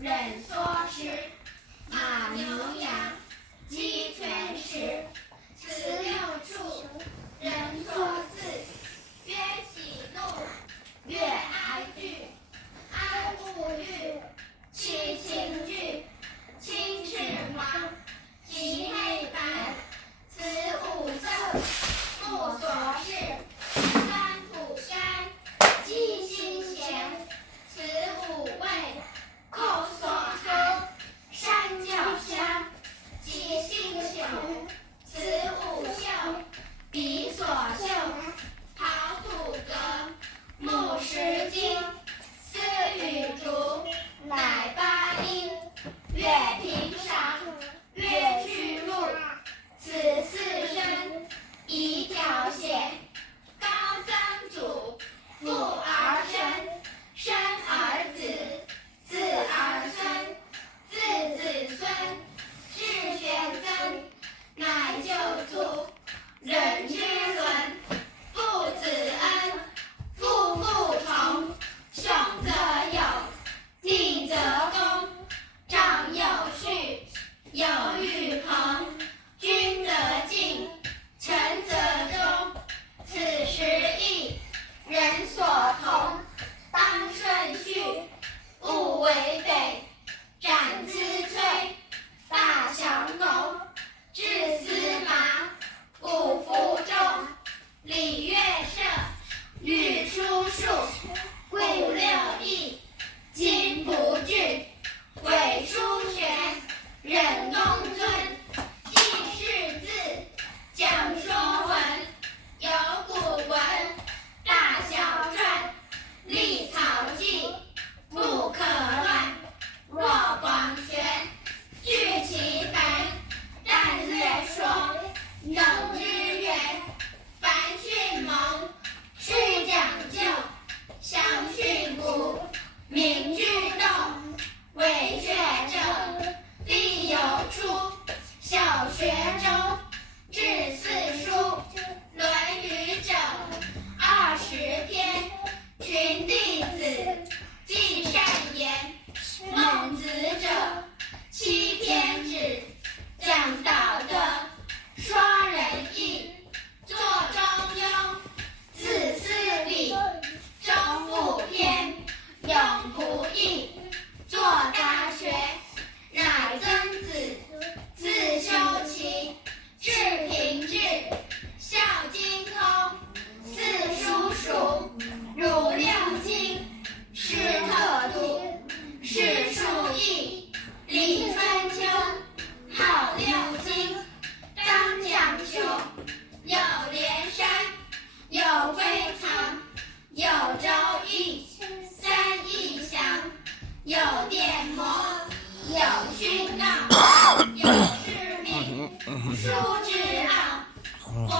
任所食。马牛羊，鸡犬豕。此六畜，人所饲。曰喜怒，悦哀惧。哀恶欲，其情具。青赤黄，及黑白。此五色，目所视。三土山，鸡心弦。此五味，口所喝。山脚香，鸡心朽。此五嗅，鼻所嗅。刨土革，木石经。丝与竹，乃八音。乐平上，乐去入。此四声，一调弦。高曾祖，父而生，生而子，子而孙，自子孙，至玄曾，乃舅祖。人之伦，父子恩，父父同。兄则友，弟则恭。长幼序，友与朋。君则敬，臣则忠。此十义，人所同。当顺序，勿违背。斩资摧，大强谋。治司马，勿服众。礼乐射，语出数。故六艺，今不惧。鬼书玄，任公尊。记事字，讲说文。有古文，大小篆。立草记，不可乱。若广玄，聚其本。但略说，能知源。凡训蒙，须讲究。详训诂，明句读。为学者，必有初。小学周，至四书。论语者，20篇。群弟子，记善言。孟子者，7篇止。讲道德，说仁义。作中庸，字思礼。中不偏，永不义。作大学，乃曾子。自修齐，至平治。孝经通，四书熟。儒六经，诗特读。诗数艺，礼春秋。号六经，当讲求。有连山，有归藏。有周易，三义详。有典谟，有勋告。有誓命，书之奥。或